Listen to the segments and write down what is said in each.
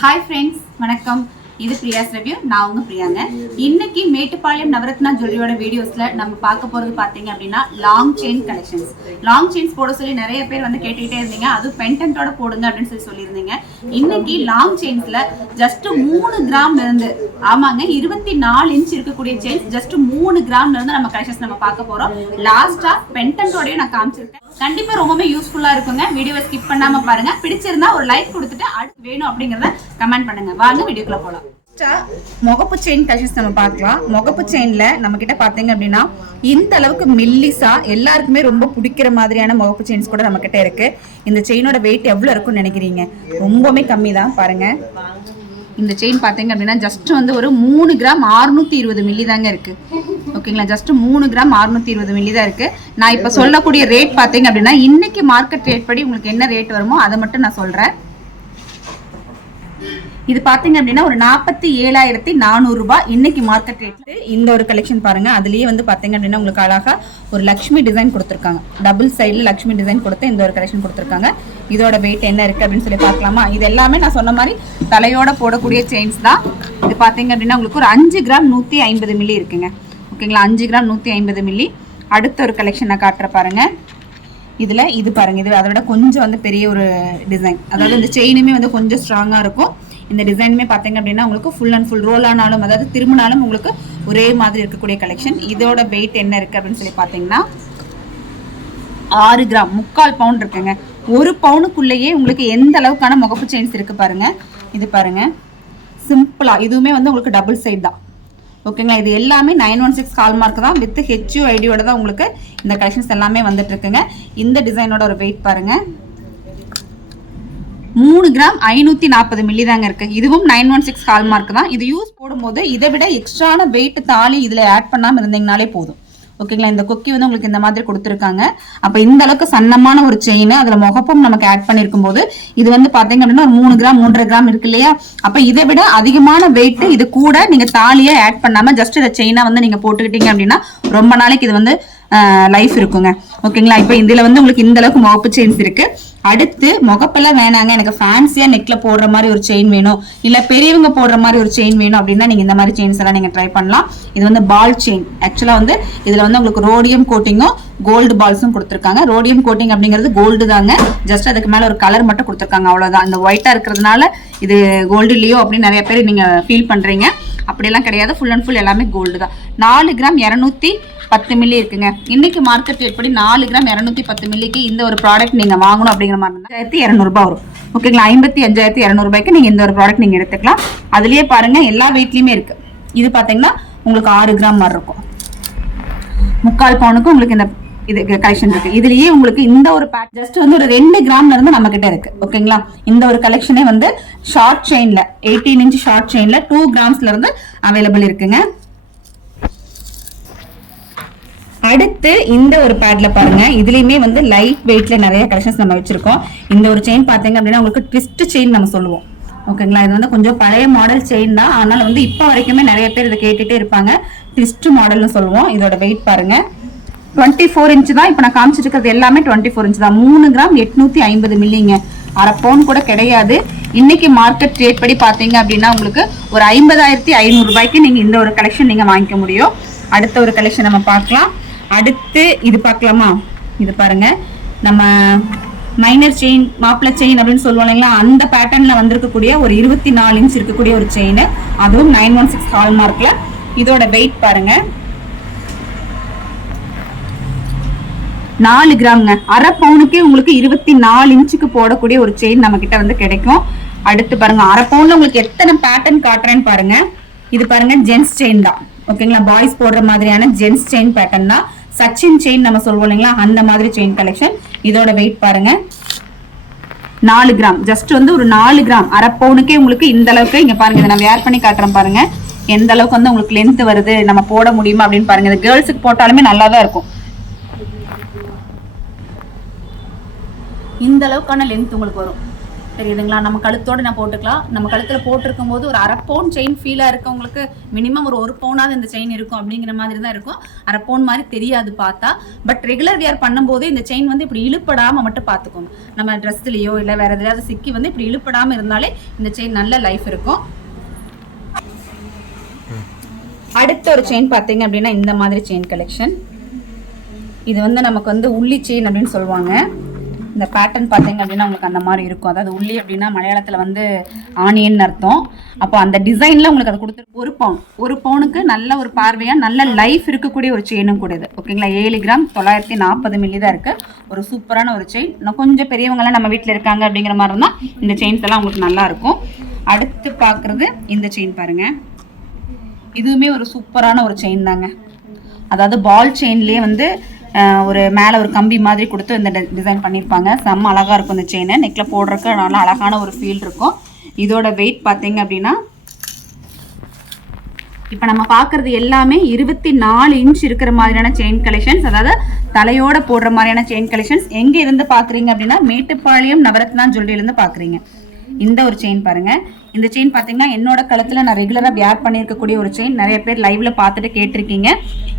Hi friends, வணக்கம். இது பிரியாஸ் review. நான் உங்க பிரியாங்க. இன்னைக்கு மேட்டுப்பாளையம் நவரத்னா ஜுவல்லரியோட வீடியோஸ்ல நம்ம பார்க்க போறது பாத்தீங்க அப்படின்னா long chain collections. Long chains போட சொல்லி நிறைய பேர் வந்து கேட்டுக்கிட்டே இருந்தீங்க. அதுவும் பெண்டன்ட்டோட போடுங்க அப்படின்னு சொல்லியிருந்தீங்க. இன்னைக்கு லாங் செயின்ஸ்ல ஜஸ்ட் 3 கிராம்ல இருந்து, ஆமாங்க 24 இன்ச் இருக்கக்கூடிய செயின்ஸ் ஜஸ்ட் 3 கிராம்ல இருந்து நம்ம கலெக்ஷன்ஸ் நம்ம பார்க்க போறோம். லாஸ்டா பெண்டன்ட்டோடய நான் காமிச்சிருக்கேன். கண்டிப்பா ரொம்பவே யூஸ்ஃபுல்லா இருக்குங்க. வீடியோவை ஸ்கிப் பண்ணாம பாருங்க. பிடிச்சிருந்தா ஒரு லைக் கொடுத்துட்டு அடுத்து வேணும் அப்படிங்கறத கமெண்ட் பண்ணுங்க. வாங்க வீடியோக்குள்ள போலாம். முகப்பு செயின் கலெக்ஷன்ஸ் நம்ம பார்க்கலாம். முகப்பு செயின்ல நம்ம கிட்ட பாத்தீங்க அப்படின்னா இந்த அளவுக்கு மெல்லிசா எல்லாருக்குமே ரொம்ப பிடிக்கிற மாதிரியான முகப்பு செயின்ஸ் கூட நம்ம கிட்ட இருக்கு. இந்த செயினோட வெயிட் எவ்வளவு இருக்கும்னு நினைக்கிறீங்க? ரொம்பவே கம்மி தான். பாருங்க, இந்த செயின் பாத்தீங்க அப்படின்னா ஜஸ்ட் வந்து ஒரு 3 கிராம் 620 மில்லி தாங்க இருக்கு. ஓகேங்களா, ஜஸ்ட் 3 கிராம் 620 மில்லி தான் இருக்கு. நான் இப்ப சொல்லக்கூடிய ரேட் பாத்தீங்க அப்படின்னா இன்னைக்கு மார்க்கெட் ரேட் படி உங்களுக்கு என்ன ரேட் வருமோ அதை மட்டும் நான் சொல்றேன். இது பாத்தீங்க அப்படின்னா ஒரு 47,400 ரூபாய் இன்னைக்கு மார்க்கெட் ரேட்ல. இந்த ஒரு கலெக்ஷன் பாருங்க. அதுலயே வந்து பாத்தீங்க அப்படின்னா உங்களுக்கு அழகா ஒரு லக்ஷ்மி டிசைன் கொடுத்துருக்காங்க. டபுள் சைடுல லக்ஷ்மி டிசைன் கொடுத்து இந்த ஒரு கலெக்ஷன் கொடுத்துருக்காங்க. இதோட வெயிட் என்ன இருக்கு அப்படின்னு சொல்லி பார்க்கலாமா? இது எல்லாமே நான் சொன்ன மாதிரி தலையோட போடக்கூடிய செயின்ஸ் தான். இது பாத்தீங்க அப்படின்னா உங்களுக்கு ஒரு 5 கிராம் 150 மில்லி இருக்குங்க. ஓகேங்களா, 5 கிராம் 150 மில்லி. அடுத்த ஒரு கலெக்ஷன் நான் காட்டுற பாருங்க. இதுல இது பாருங்க, இது அதை விட கொஞ்சம் வந்து பெரிய ஒரு டிசைன். அதாவது இந்த செயினுமே வந்து கொஞ்சம் ஸ்ட்ராங்கா இருக்கும். இந்த டிசைனுமே பாத்தீங்க அப்படின்னா உங்களுக்கு ஃபுல் அண்ட் ஃபுல் ரோல் ஆனாலும், அதாவது திரும்பினாலும் உங்களுக்கு ஒரே மாதிரி இருக்கக்கூடிய கலெக்ஷன். இதோட வெயிட் என்ன இருக்கு அப்படின்னு சொல்லி பாத்தீங்கன்னா 6 கிராம் 3/4 பவுண்ட் இருக்குங்க. 1 பவுனுக்குள்ளேயே உங்களுக்கு எந்த அளவுக்கான முகப்பு செயின்ஸ் இருக்கு பாருங்க. இது பாருங்க, சிம்பிளா இதுவுமே வந்து உங்களுக்கு டபுள் சைடு தான். ஓகேங்களா, இது எல்லாமே 916 ஹால்மார்க் தான். வித் HUID-யோட தான் உங்களுக்கு இந்த கலெக்ஷன்ஸ் எல்லாமே வந்துட்டு இருக்குங்க. இந்த டிசைனோட ஒரு வெயிட் பாருங்க, 3 கிராம் 540 மில்லி தாங்க இருக்கு. இதுவும் 916 ஹால்மார்க் தான். இது யூஸ் போடும்போது இதை விட எக்ஸ்ட்ரான வெயிட் தாலி இதுல ஆட் பண்ணாம இருந்தீங்கனாலே போதும். ஓகேங்களா, இந்த கொக்கி வந்து உங்களுக்கு இந்த மாதிரி கொடுத்துருக்காங்க. அப்ப இந்த அளவுக்கு சன்னமான ஒரு செயின், அதுல முகப்பும் நமக்கு ஆட் பண்ணிருக்கும் போது இது வந்து பாத்தீங்க அப்படின்னா ஒரு 3 கிராம் 3.5 கிராம் இருக்கு இல்லையா? அப்ப இதை விட அதிகமான வெயிட் இது கூட நீங்க தாலியா ஆட் பண்ணாம ஜஸ்ட் இந்த செயினா வந்து நீங்க போட்டுக்கிட்டீங்க அப்படின்னா ரொம்ப நாளைக்கு இது வந்து லைஃப் இருக்குங்க. ஓகேங்களா, இப்ப இதுல வந்து உங்களுக்கு இந்த அளவுக்கு முகப்பு செயின்ஸ் இருக்கு. அடுத்து முகப்பெல்லாம் வேணாங்க, எனக்கு ஃபேன்சியா நெக்ல போடுற மாதிரி ஒரு செயின் வேணும், இல்ல பெரியவங்க போடுற மாதிரி ஒரு செயின் வேணும் அப்படின்னா நீங்க இந்த மாதிரி செயின்ஸ் எல்லாம் நீங்க ட்ரை பண்ணலாம். இது வந்து பால் செயின். ஆக்சுவலா வந்து இதுல வந்து உங்களுக்கு ரோடியம் கோட்டிங்கும் கோல்டு பால்ஸும் கொடுத்துருக்காங்க. ரோடியம் கோட்டிங் அப்படிங்கிறது கோல்டு தாங்க. ஜஸ்ட் அதுக்கு மேல ஒரு கலர் மட்டும் கொடுத்துருக்காங்க, அவ்வளவுதான். இந்த ஒயிட்டா இருக்கிறதுனால இது கோல்டு இல்லையோ அப்படின்னு நிறைய பேர் நீங்க ஃபீல் பண்றீங்க. அப்படியெல்லாம் கிடையாது, ஃபுல் அண்ட் ஃபுல் எல்லாமே கோல்டு தான். 4 கிராம் 210 மில்லி இருக்குங்க. இன்னைக்கு மார்க்கெட் ரேட் படி 4 கிராம் 210 மில்லிக்கு இந்த ஒரு ப்ராடக்ட் நீங்க வாங்கணும் அப்படிங்கிற மாதிரி 5200 ரூபாய் வரும். ஓகேங்களா, 55,200 ரூபாய்க்கு நீங்க இந்த ஒரு ப்ராடக்ட் நீங்க எடுத்துக்கலாம். அதுலயே பாருங்க எல்லா வெயிட்லயுமே இருக்கு. இது பாத்தீங்கன்னா உங்களுக்கு 6 கிராம் மாதிரி இருக்கும். 3/4 பவுனுக்கு உங்களுக்கு இந்த இது கலெக்ஷன் இருக்கு. இதுலயே உங்களுக்கு இந்த ஒரு பேக் ஜஸ்ட் வந்து ஒரு 2 கிராம்ல இருந்து நம்ம கிட்ட இருக்கு. ஓகேங்களா, இந்த ஒரு கலெக்ஷனே வந்து ஷார்ட் செயின்ல 18 இன்ச் ஷார்ட் செயின்ல 2 கிராம்ஸ்ல இருந்து அவைலபிள் இருக்குங்க. அடுத்து இந்த ஒரு பேட்ல பாருங்க, இதுலயுமே வந்து லைட் வெயிட்ல நிறைய கலெக்ஷன்ஸ் நம்ம வச்சிருக்கோம். இந்த ஒரு செயின் பாத்தீங்க அப்படின்னா உங்களுக்கு ட்விஸ்ட் செயின் நம்ம சொல்லுவோம். ஓகேங்களா, இது வந்து கொஞ்சம் பழைய மாடல் செயின் தான். அதனால வந்து இப்ப வரைக்குமே நிறைய பேர் இதை கேட்டுட்டே இருப்பாங்க. ட்விஸ்ட் மாடல்னு சொல்லுவோம். இதோட வெயிட் பாருங்க 24 இன்ச் தான். இப்ப நான் காமிச்சிட்டு இருக்கிறது எல்லாமே 24 இன்ச் தான். 3 கிராம் 850 மில்லிங்க. அரை பவுன் கூட கிடையாது. இன்னைக்கு மார்க்கெட் ரேட் படி பாத்தீங்க அப்படின்னா உங்களுக்கு ஒரு 50,500 ரூபாய்க்கு நீங்க இந்த ஒரு கலெக்ஷன் நீங்க வாங்கிக்க முடியும். அடுத்த ஒரு கலெக்ஷன் நம்ம பார்க்கலாம். அடுத்து இது பார்க்கலாமா? இது பாருங்க, நம்ம மைனர் செயின் மாப்பிள செயின் அப்படின்னு சொல்லுவோம் இல்லைங்களா, அந்த பேட்டர்ன்ல வந்திருக்கக்கூடிய ஒரு 24 இன்ச் இருக்கக்கூடிய ஒரு செயின், அதுவும் 916 ஹால்மார்க்ல. இதோட வெயிட் பாருங்க 4 கிராம்ங்க. அரை பவுனுக்கே உங்களுக்கு 24 இன்ச்சுக்கு போடக்கூடிய ஒரு செயின் நம்ம கிட்ட வந்து கிடைக்கும். அடுத்து பாருங்க, அரை பவுன்ல உங்களுக்கு எத்தனை பேட்டர்ன் காட்டுறேன்னு பாருங்க. இது பாருங்க ஜென்ஸ் செயின் தான். ஓகேங்களா, பாய்ஸ் போடுற மாதிரியான ஜென்ஸ் செயின் பேட்டர்ன் தான். சச்சின் செயின் நம்ம சொல்லுவோம் இல்லைங்களா, அந்த மாதிரி செயின் கலெக்ஷன். இதோட வெயிட் பாருங்க 4 கிராம். ஜஸ்ட் வந்து ஒரு 4 கிராம் அரை பவுனுக்கே உங்களுக்கு இந்த அளவுக்கு. இங்க பாருங்க, இதை நான் வேர் பண்ணி காட்டுறேன் பாருங்க எந்த அளவுக்கு வந்து உங்களுக்கு லென்த் வருது, நம்ம போட முடியுமா அப்படின்னு பாருங்க. இது கேர்ள்ஸுக்கு போட்டாலுமே நல்லா தான் இருக்கும். இந்த அளவுக்கான லென்த் உங்களுக்கு வரும். தெரியுதுங்களா? நம்ம கழுத்தோடு நான் போட்டுக்கலாம். நம்ம கழுத்தில் போட்டிருக்கும் போது ஒரு 1/2 பவுன் செயின் ஃபீலாக இருக்கவங்களுக்கு மினிமம் ஒரு 1 பவுனாவது இந்த செயின் இருக்கும் அப்படிங்கிற மாதிரி தான் இருக்கும். 1/2 பவுன் மாதிரி தெரியாது பார்த்தா. பட் ரெகுலர் வியர் பண்ணும்போது இந்த செயின் வந்து இப்படி இழுப்படாமல் மட்டும் பார்த்துக்கோங்க. நம்ம ட்ரெஸ்லையோ இல்லை வேறு எதாவது சிக்கி வந்து இப்படி இழுப்படாமல் இருந்தாலே இந்த செயின் நல்ல லைஃப் இருக்கும். அடுத்த ஒரு செயின் பார்த்தீங்க அப்படின்னா இந்த மாதிரி செயின் கலெக்ஷன். இது வந்து நமக்கு வந்து உள்ளி செயின் அப்படின்னு சொல்லுவாங்க. இந்த பேட்டர்ன் பார்த்தீங்க அப்படின்னா உங்களுக்கு அந்த மாதிரி இருக்கும். அதாவது உள்ளி அப்படின்னா மலையாளத்தில் வந்து ஆனியன் அர்த்தம். அப்போ அந்த டிசைனில் உங்களுக்கு அதை கொடுத்துருக்கு. 1 பவுன், 1 பவுனுக்கு நல்ல ஒரு பார்வையாக நல்ல லைஃப் இருக்கக்கூடிய ஒரு செயினும் கூட இது. ஓகேங்களா? 7 கிராம் 940 மில்லி தான் இருக்குது. ஒரு சூப்பரான ஒரு செயின். இன்னும் கொஞ்சம் பெரியவங்களாம் நம்ம வீட்டில் இருக்காங்க அப்படிங்கிற மாதிரி இருந்தால் இந்த செயின்ஸ் எல்லாம் உங்களுக்கு நல்லாயிருக்கும். அடுத்து பார்க்குறது இந்த செயின் பாருங்கள். இதுவுமே ஒரு சூப்பரான ஒரு செயின் தாங்க. அதாவது பால் செயின்லேயே வந்து ஒரு மேலே ஒரு கம்பி மாதிரி கொடுத்து இந்த டிசைன் பண்ணியிருப்பாங்க. செம்ம அழகாக இருக்கும் இந்த செயினை. நெக்கில் போடுறதுக்கு நல்லா அழகான ஒரு ஃபீல் இருக்கும். இதோட வெயிட் பார்த்தீங்க அப்படின்னா இப்போ நம்ம பார்க்குறது எல்லாமே 24 இன்ச் இருக்கிற மாதிரியான செயின் கலெக்ஷன்ஸ். அதாவது தலையோட போடுற மாதிரியான செயின் கலெக்ஷன்ஸ். எங்கே இருந்து பார்க்குறீங்க அப்படின்னா மேட்டுப்பாளையம் நவரத்னா ஜுவல்லரியிலேருந்து பார்க்குறீங்க. இந்த ஒரு செயின் பாருங்கள். இந்த செயின் பார்த்தீங்கன்னா என்னோட கழுத்தில் நான் ரெகுலராக வியர் பண்ணியிருக்கக்கூடிய ஒரு செயின். நிறைய பேர் லைவ்ல பார்த்துட்டு கேட்டிருக்கீங்க.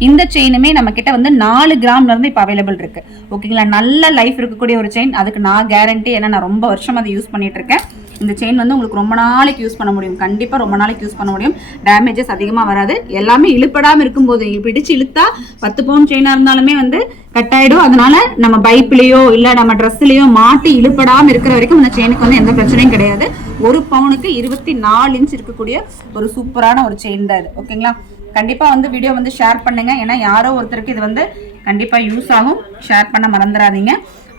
இந்த செயினுமே நம்ம கிட்ட வந்து 4 கிராம்லேருந்து இப்போ அவைலபிள் இருக்கு. ஓகேங்களா? நல்ல லைஃப் இருக்கக்கூடிய ஒரு செயின். அதுக்கு நான் கேரண்டி. ஏன்னா நான் ரொம்ப வருஷம் அதை யூஸ் பண்ணிட்டு இருக்கேன். இந்த செயின் வந்து உங்களுக்கு ரொம்ப நாளைக்கு யூஸ் பண்ண முடியும். கண்டிப்பாக ரொம்ப நாளைக்கு யூஸ் பண்ண முடியும். டேமேஜஸ் அதிகமாக வராது. எல்லாமே இழுப்படாமல் இருக்கும்போது பிடிச்சு இழுத்தா 10 பவுன் செயினாக இருந்தாலுமே வந்து கட் ஆகிடும். அதனால நம்ம பைப்லேயோ இல்லை நம்ம ட்ரெஸ்லையோ மாட்டி இழுப்படாமல் இருக்கிற வரைக்கும் இந்த செயினுக்கு வந்து எந்த பிரச்சனையும் கிடையாது. 1 பவுனுக்கு 24 இன்ச் இருக்கக்கூடிய ஒரு சூப்பரான ஒரு செயின் தான் இது. ஓகேங்களா? கண்டிப்பாக வந்து வீடியோ வந்து ஷேர் பண்ணுங்க. ஏன்னா யாரோ ஒருத்தருக்கு இது வந்து கண்டிப்பாக யூஸ் ஆகும். ஷேர் பண்ண மறந்துடாதீங்க.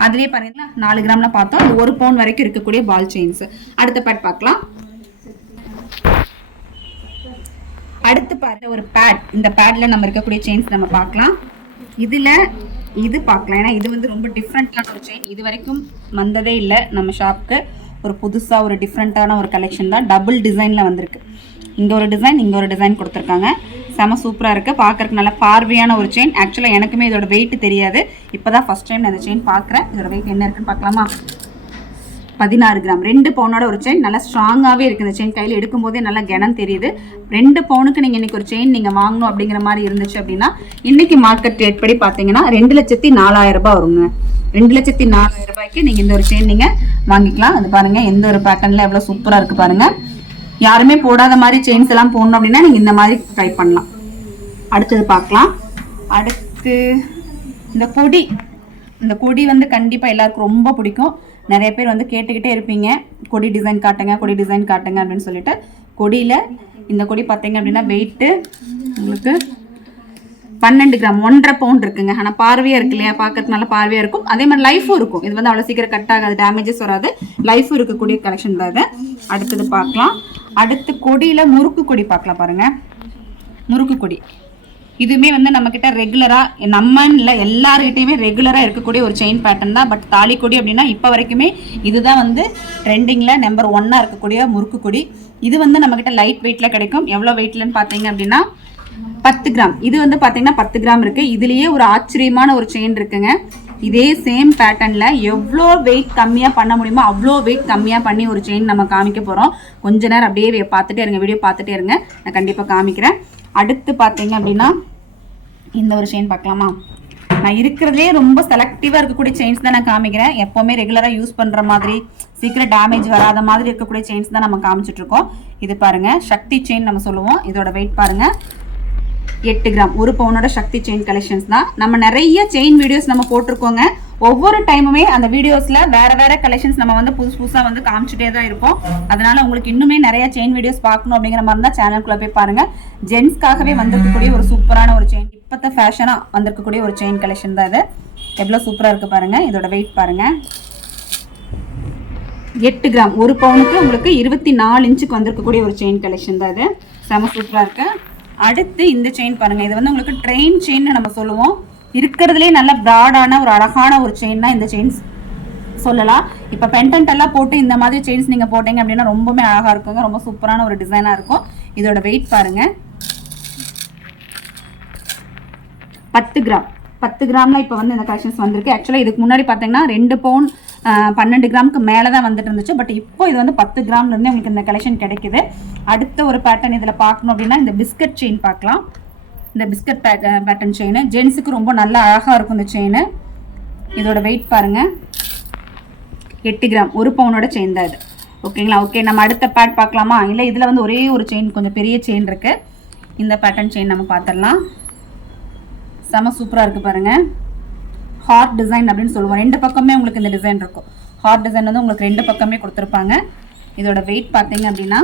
அதுலேயே பாருங்களா 4 கிராம்ல பார்த்தோம். 1 பவுன் வரைக்கும் இருக்கக்கூடிய பால் செயின்ஸ். அடுத்த பேட் பார்க்கலாம். அடுத்து பார்த்த ஒரு பேட். இந்த பேட்ல நம்ம இருக்கக்கூடிய செயின்ஸ் நம்ம பார்க்கலாம். இதுல இது பார்க்கலாம். ஏன்னா இது வந்து ரொம்ப டிஃப்ரெண்டான ஒரு செயின். இது வரைக்கும் வந்ததே இல்லை நம்ம ஷாப்க்கு. ஒரு புதுசாக ஒரு டிஃப்ரெண்ட்டான ஒரு கலெக்ஷன் தான். டபுள் டிசைனில் வந்திருக்கு. இங்கே ஒரு டிசைன், இங்கே ஒரு டிசைன் கொடுத்துருக்காங்க. செம சூப்பராக இருக்குது. பார்க்குறதுக்கு நல்ல பார்வையான ஒரு செயின். ஆக்சுவலாக எனக்குமே இதோட வெயிட் தெரியாது. இப்போ தான் ஃபஸ்ட் டைம் நான் இந்த செயின் பார்க்குறேன். இதோட வெயிட் என்ன இருக்குன்னு பார்க்கலாமா? 16 கிராம். 2 பவுனோட ஒரு செயின். நல்லா ஸ்ட்ராங்காகவே இருக்குது. இந்த செயின் கையில் எடுக்கும் போதே நல்லா கனம் தெரியுது. 2 பவுனுக்கு நீங்கள் இன்றைக்கி ஒரு செயின் நீங்கள் வாங்கணும் அப்படிங்கிற மாதிரி இருந்துச்சு அப்படின்னா இன்றைக்கி மார்க்கெட் ரேட் படி பார்த்தீங்கன்னா 2,04,000 ரூபாய் வருங்க. 2,04,000 ரூபாய்க்கு நீங்கள் இந்த ஒரு செயின் நீங்கள் வாங்கிக்கலாம். அது பாருங்கள் எந்த ஒரு பேட்டர்னில் எவ்வளோ சூப்பராக இருக்குது பாருங்கள். யாருமே போடாத மாதிரி செயின்ஸ் எல்லாம் போடணும் அப்படின்னா நீங்கள் இந்த மாதிரி ட்ரை பண்ணலாம். அடுத்தது பார்க்கலாம். அடுத்து இந்த கொடி. இந்த கொடி வந்து கண்டிப்பாக எல்லாருக்கும் ரொம்ப பிடிக்கும். நிறைய பேர் வந்து கேட்டுக்கிட்டே இருப்பீங்க, கொடி டிசைன் காட்டுங்க, கொடி டிசைன் காட்டுங்க அப்படின்னு சொல்லிட்டு. கொடியில் இந்த கொடி பார்த்தீங்க அப்படின்னா வெயிட்டு உங்களுக்கு 12 கிராம் 1.5 பவுண்ட் இருக்குங்க. ஆனால் பார்வையாக இருக்கு இல்லையா? பார்க்கறதுக்கு நல்லா பார்வையாக இருக்கும். அதே மாதிரி லைஃபும் இருக்கும். இது வந்து அவ்வளோ சீக்கிரம் கட் ஆகாது, டேமேஜஸ் வராது. லைஃபும் இருக்கக்கூடிய கலெக்ஷன் தான் இது. அடுத்தது பார்க்கலாம். அடுத்து கொடியில் முறுக்கு கொடி பார்க்கலாம் பாருங்க. முறுக்கு கொடி இதுவுமே வந்து நம்மக்கிட்ட ரெகுலராக நம்ம இல்லை எல்லாருக்கிட்டையுமே ரெகுலராக இருக்கக்கூடிய ஒரு செயின் பேட்டர்ன் தான். பட் தாலி கொடி அப்படின்னா இப்போ வரைக்குமே இதுதான் வந்து ட்ரெண்டிங்கில் நம்பர் 1 இருக்கக்கூடிய முறுக்கு கொடி. இது வந்து நம்மக்கிட்ட லைட் வெயிட்டில் கிடைக்கும். எவ்வளோ வெயிட்லன்னு பார்த்தீங்க அப்படின்னா 10 கிராம். இது வந்து பார்த்தீங்கன்னா 10 கிராம் இருக்குது. இதுலேயே ஒரு ஆச்சரியமான ஒரு செயின் இருக்குங்க. இதே சேம் பேட்டர்னில் எவ்வளோ வெயிட் கம்மியாக பண்ண முடியுமோ அவ்வளோ வெயிட் கம்மியாக பண்ணி ஒரு செயின் நம்ம காமிக்க போகிறோம். கொஞ்ச நேரம் அப்படியே பார்த்துட்டே இருங்க, வீடியோ பார்த்துட்டே இருங்க, நான் கண்டிப்பாக காமிக்கிறேன். அடுத்து பார்த்தீங்க அப்படின்னா இந்த ஒரு செயின் பார்க்கலாமா? நான் இருக்கிறதுலே ரொம்ப செலக்டிவாக இருக்கக்கூடிய செயின்ஸ் தான் நான் காமிக்கிறேன். எப்போவுமே ரெகுலராக யூஸ் பண்ணுற மாதிரி சீக்கிரம் டேமேஜ் வராத மாதிரி இருக்கக்கூடிய செயின்ஸ் தான் நம்ம காமிச்சிட்ருக்கோம். இது பாருங்கள், சக்தி செயின் நம்ம சொல்லுவோம். இதோட வெயிட் பாருங்கள் 8 கிராம். 1 பவுனோட சக்தி செயின் கலெக்ஷன்ஸ் தான். நம்ம நிறைய செயின் வீடியோஸ் நம்ம போட்டிருக்கோங்க. ஒவ்வொரு டைமுமே அந்த வீடியோஸில் வேறு கலெக்ஷன்ஸ் நம்ம வந்து புதுசாக வந்து காமிச்சிட்டே தான் இருப்போம். அதனால உங்களுக்கு இன்னுமே நிறைய செயின் வீடியோஸ் பார்க்கணும் அப்படிங்கிற மாதிரி தான் சேனலுக்குள்ளே போய் பாருங்கள். ஜென்ஸ்க்காகவே வந்திருக்கக்கூடிய ஒரு சூப்பரான ஒரு செயின், இப்போத்த ஃபேஷனாக வந்திருக்கக்கூடிய ஒரு செயின் கலெக்ஷன் தான் இது. எவ்வளோ சூப்பராக இருக்குது பாருங்கள். இதோட வெயிட் பாருங்கள் 8 கிராம். 1 பவுனுக்கு உங்களுக்கு 24 இன்ச்சுக்கு வந்திருக்கக்கூடிய ஒரு செயின் கலெக்ஷன் தான் இது. செம சூப்பராக இருக்குது. அடுத்து இந்த செயின் பாருங்கள். இது வந்து உங்களுக்கு ட்ரெயின் செயின் நம்ம சொல்லுவோம். இருக்கிறதுலே நல்ல ப்ராடான ஒரு அழகான ஒரு செயின் தான் இந்த செயின்ஸ் சொல்லலாம். இப்போ பெண்டன்ட் எல்லாம் போட்டு இந்த மாதிரி செயின்ஸ் நீங்கள் போட்டீங்க அப்படின்னா ரொம்பவே அழகாக இருக்குங்க. ரொம்ப சூப்பரான ஒரு டிசைனாக இருக்கும். இதோட வெயிட் பாருங்கள் 10 கிராம். 10 கிராமில் இப்போ வந்து இந்த கலெக்ஷன்ஸ் வந்திருக்கு. ஆக்சுவலாக இதுக்கு முன்னாடி பார்த்தீங்கன்னா 2 பவுன் 12 கிராமுக்கு மேலே தான் வந்துட்டு இருந்துச்சு. பட் இப்போ இது வந்து 10 கிராம்லேருந்து உங்களுக்கு இந்த கலெக்ஷன் கிடைக்குது. அடுத்த ஒரு பேட்டர்ன் இதில் பார்க்கணும் அப்படின்னா இந்த பிஸ்கட் செயின் பார்க்கலாம். இந்த பிஸ்கட் பேட்டர்ன் செயின் ஜென்ஸுக்கு ரொம்ப நல்லா அழகாக இருக்கும் இந்த செயின். இதோட வெயிட் பாருங்கள் 8 கிராம், 1 பவுனோட செயின் தான் இது. ஓகேங்களா? ஓகே, நம்ம அடுத்த பேட் பார்க்கலாமா? இல்லை இதில் வந்து ஒரே ஒரு செயின், கொஞ்சம் பெரிய செயின் இருக்குது. இந்த பேட்டர்ன் செயின் நம்ம பார்த்துடலாம். செம சூப்பராக இருக்குது பாருங்கள். ஹார்ட் டிசைன் அப்படின்னு சொல்லுவோம். 2 பக்கமே உங்களுக்கு இந்த டிசைன் இருக்கும். ஹார்ட் டிசைன் வந்து உங்களுக்கு 2 பக்கமே கொடுத்துருப்பாங்க. இதோட வெயிட் பார்த்தீங்க அப்படின்னா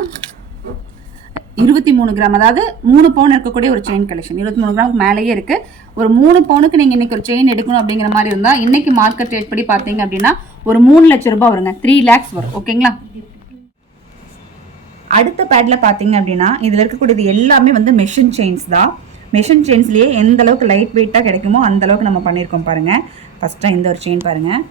23 கிராம், அதாவது 3 பவுன் இருக்கக்கூடிய ஒரு செயின் கலெக்ஷன். 23 கிராமுக்கு மேலேயே இருக்குது. ஒரு 3 பவுனுக்கு நீங்கள் இன்றைக்கி ஒரு செயின் எடுக்கணும் அப்படிங்கிற மாதிரி இருந்தால் இன்றைக்கி மார்க்கெட் ரேட் படி பார்த்தீங்க அப்படின்னா ஒரு 3 லட்ச ரூபாய் வருங்க. 3 lakhs வரும். ஓகேங்களா? அடுத்த பேட்டில் பார்த்தீங்க அப்படின்னா இதில் இருக்கக்கூடியது எல்லாமே வந்து மெஷின் செயின்ஸ் தான். மெஷின் செயின்ஸ்லேயே எந்த அளவுக்கு லைட் வெயிட்டாக கிடைக்குமோ அந்த அளவுக்கு நம்ம பண்ணியிருக்கோம் பாருங்கள். ஃபஸ்ட்டாக இந்த ஒரு செயின் பாருங்கள்,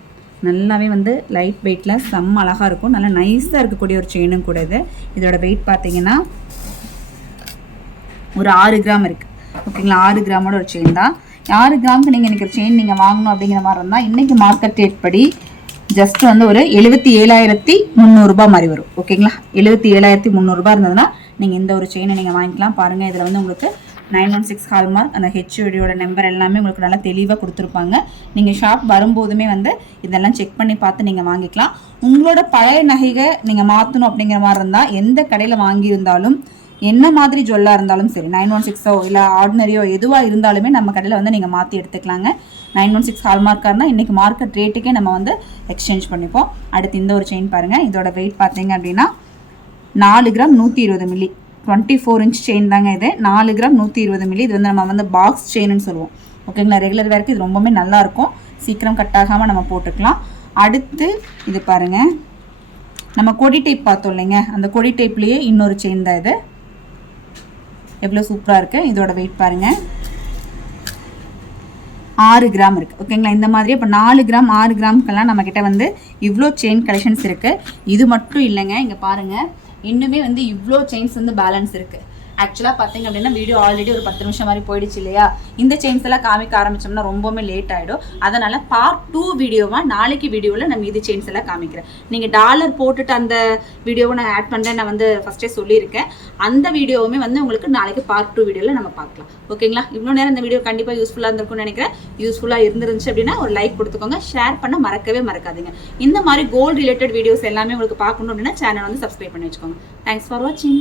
நல்லாவே வந்து லைட் வெயிட்டில் செம்ம அழகாக இருக்கும். நல்லா நைஸாக இருக்கக்கூடிய ஒரு செயினும் கூட இது. இதோட வெயிட் பார்த்தீங்கன்னா ஒரு 6 கிராம் இருக்குது. ஓகேங்களா? 6 கிராமோட ஒரு செயின் தான். 6 கிராமுக்கு நீங்கள் எனக்கு ஒரு செயின் நீங்கள் வாங்கணும் அப்படிங்கிற மாதிரி இருந்தால் இன்றைக்கி மார்க்கெட் ரேட் படி ஜஸ்ட் வந்து ஒரு 77,300 ரூபாய் மாதிரி வரும். ஓகேங்களா? 77,300 ரூபாய் இருந்ததுன்னா நீங்கள் இந்த ஒரு செயினை நீங்கள் வாங்கிக்கலாம். பாருங்கள், இதில் வந்து உங்களுக்கு 916 ஹால்மார்க், அந்த ஹெச்ஓடியோட நம்பர் எல்லாமே உங்களுக்கு நல்லா தெளிவாக கொடுத்துருப்பாங்க. நீங்கள் ஷாப் வரும்போதுமே வந்து இதெல்லாம் செக் பண்ணி பார்த்து நீங்கள் வாங்கிக்கலாம். உங்களோட பழைய நகையை நீங்கள் மாற்றணும் அப்படிங்கிற மாதிரி இருந்தால் எந்த கடையில் வாங்கியிருந்தாலும், என்ன மாதிரி ஜுவல்லாக இருந்தாலும் சரி, 916ஓ இல்லை ஆர்டினரியோ எதுவாக இருந்தாலுமே நம்ம கடையில் வந்து நீங்கள் மாற்றி எடுத்துக்கலாங்க. 916 ஹால்மார்க்காக இருந்தால் இன்றைக்கி மார்க்கெட் ரேட்டுக்கே நம்ம வந்து எக்ஸ்சேஞ்ச் பண்ணிப்போம். அடுத்து இந்த ஒரு செயின் பாருங்கள். இதோட வெயிட் பார்த்தீங்க அப்படின்னா 4 கிராம் 120 மில்லி, 24 இன்ச் செயின் தாங்க இது. 4 கிராம் 120 மில்லி. இது வந்து நம்ம வந்து பாக்ஸ் செயின்னு சொல்லுவோம். ஓகேங்களா? ரெகுலர் வேருக்கு இது ரொம்பவுமே நல்லாயிருக்கும். சீக்கிரம் கட் ஆகாமல் நம்ம போட்டுக்கலாம். அடுத்து இது பாருங்கள், நம்ம கொடி டைப் பார்த்தோம் இல்லைங்க, அந்த கொடி டைப்லேயே இன்னொரு செயின் தான் இது. எவ்வளோ சூப்பராக இருக்குது. இதோட வெயிட் பாருங்கள் 6 கிராம் இருக்குது. ஓகேங்களா? இந்த மாதிரி இப்போ 4 கிராம் 6 கிராமுக்கெல்லாம் நம்மக்கிட்ட வந்து இவ்வளோ செயின் கலெக்ஷன்ஸ் இருக்குது. இது மட்டும் இல்லைங்க, இங்கே பாருங்கள், இன்னுமே வந்து இவ்வளோ செயின்ஸ் வந்து பேலன்ஸ் இருக்குது. ஆக்சுவலாக பார்த்தீங்க அப்படின்னா வீடியோ ஆல்ரெடி ஒரு 10 நிமிஷம் மாதிரி போயிடுச்சு இல்லையா? இந்த செயின்ஸ் எல்லாம் காமிக்க ஆரம்பிச்சோம்னா ரொம்பவுமே லேட் ஆகிடும். அதனால் பார்ட் 2 வீடியோவாக நாளைக்கு வீடியோவில் நம்ம இது செயின்ஸ் எல்லாம் காமிக்கிறேன். நீங்கள் டாலர் போட்டுட்டு அந்த வீடியோவை நான் ஆட் பண்ணுறேன், நான் வந்து ஃபஸ்ட்டே சொல்லியிருக்கேன். அந்த வீடியோவுமே வந்து உங்களுக்கு நாளைக்கு பார்ட் 2 வீடியோவில் நம்ம பார்க்கலாம். ஓகேங்களா? இவ்வளோ நேரம் இந்த வீடியோ கண்டிப்பாக யூஸ்ஃபுல்லாக இருந்திருக்கும்னு நினைக்கிறேன். யூஸ்ஃபுல்லாக இருந்துருந்துச்சு அப்படின்னா ஒரு லைக் கொடுத்துக்கோங்க. ஷேர் பண்ண மறக்கவே மறக்காதீங்க. இந்த மாதிரி கோல்டு ரிலேட்டட் வீடியோஸ் எல்லாமே உங்களுக்கு பார்க்கணும் அப்படின்னா சேனல் வந்து சப்ஸ்கிரைப் பண்ணி வச்சுக்கோங்க. தேங்க்ஸ் ஃபார் வாட்சிங்.